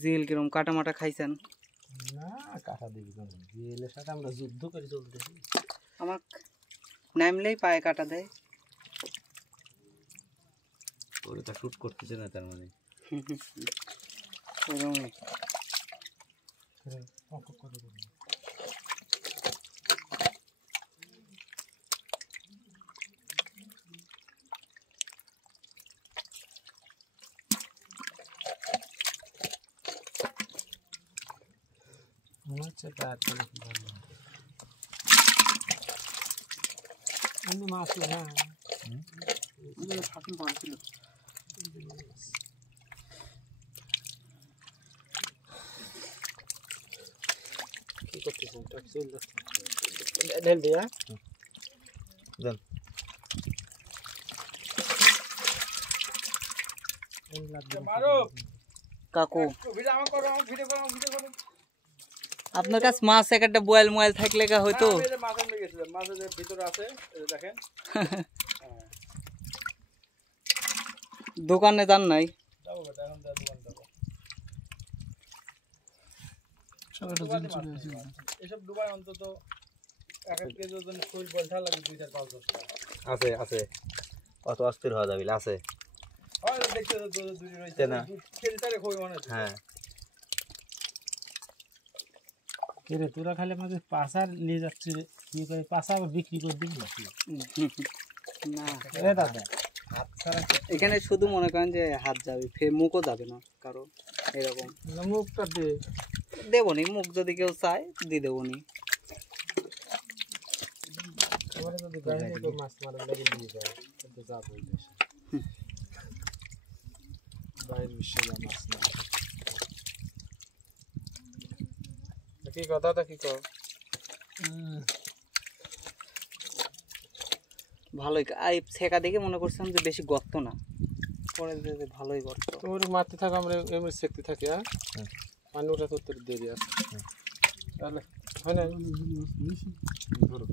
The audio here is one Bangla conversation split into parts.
জিএল কিরম কাটা মাটা খাইছেন? না কাটা দিবি না, জিএলের সাথে আমরা যুদ্ধ করে চলতেছি। আমার নামলেই পায়ে কাটা দেয়। ওরে তা শুট করতেছে না তার মানে। ওরমই। অঙ্ক করে দেবো। মাছ না ফাঁকি মারছিল। কি করতেছেন? ঢেল দিয়া দেন কাকু আপনার কাছে মাছ একটা বয়েল মোয়াইল থাকলে কা হয়তো। মাছের ভিতরে আছে দেখেন। দোকানে যান নাই? এসব ডুবাই অন্তত 1 কেজি ওজন শরীর বলটা লাগে 2-4-5 বস্তা আছে আছে। কত অস্থির হওয়া যাবে আছে। হয় দেখতে তো দূরে রইছে না, কেজি তারে কই মনে হচ্ছে। হ্যাঁ কেরে তোরা খালি মাঝে পাসার নিয়ে যাচ্ছে, কি করে পাসা আবার বিক্রি করে দিবি না এ দাদা হাত ছাড়া এখানে শুধু মনে করেন যে হাত যাবে, মুখও যাবে না কারো এরকম। মুখটা দে দেবনি, মুখ যদি কেউ চায় দিয়ে দেবনি। তোমার যদি বাইরে কেউ মাছ মারার লাগে দিয়ে যায় তো যাব ওই দেশে। বাইরে বিশ্বে মাছ না কি কথাটা কি কও? ভালোই এই ছেকা দেখে মনে করছিলাম যে বেশি গর্ত না, পরে যে ভালোই গর্ত। তোর মারতে থাকো, আমরা এমনি সেকতে থাকি। হ্যাঁ মানে ওটা তো তোর দেরি আছে তাহলে হয় না। ধরো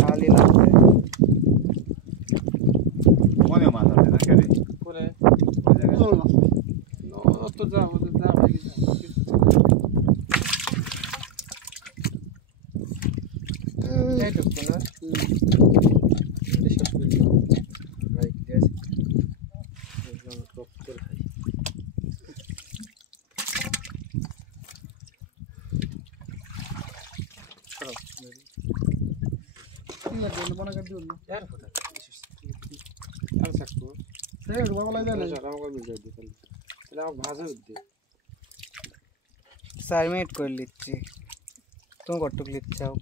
খালি লাগছে মনে মাছ আছে না কেরে করে ওই জায়গায় তো যাবো যা হয়ে গেছে। এইটুকু না শেষ করে দিলাম। ভাই কি আছে টপ করে খাই। यार होता है আর থাকতো এই রুমালা দেন না রুমালা মিল যায় তাহলে তাহলে আমার ভাজা দে 4 মিনিট করে লিচ্ছি, তুমি কতটুকু লিচ্ছাও?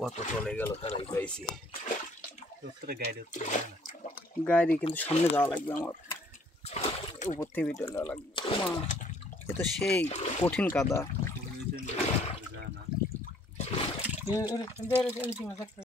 কত চলে গেল তারাই পাইছি। গাড়ি কিন্তু সামনে যাওয়া লাগবে, আমার উপর থেকে ভিডিও দেওয়া লাগবে। মা এ তো সেই কঠিন কাদা।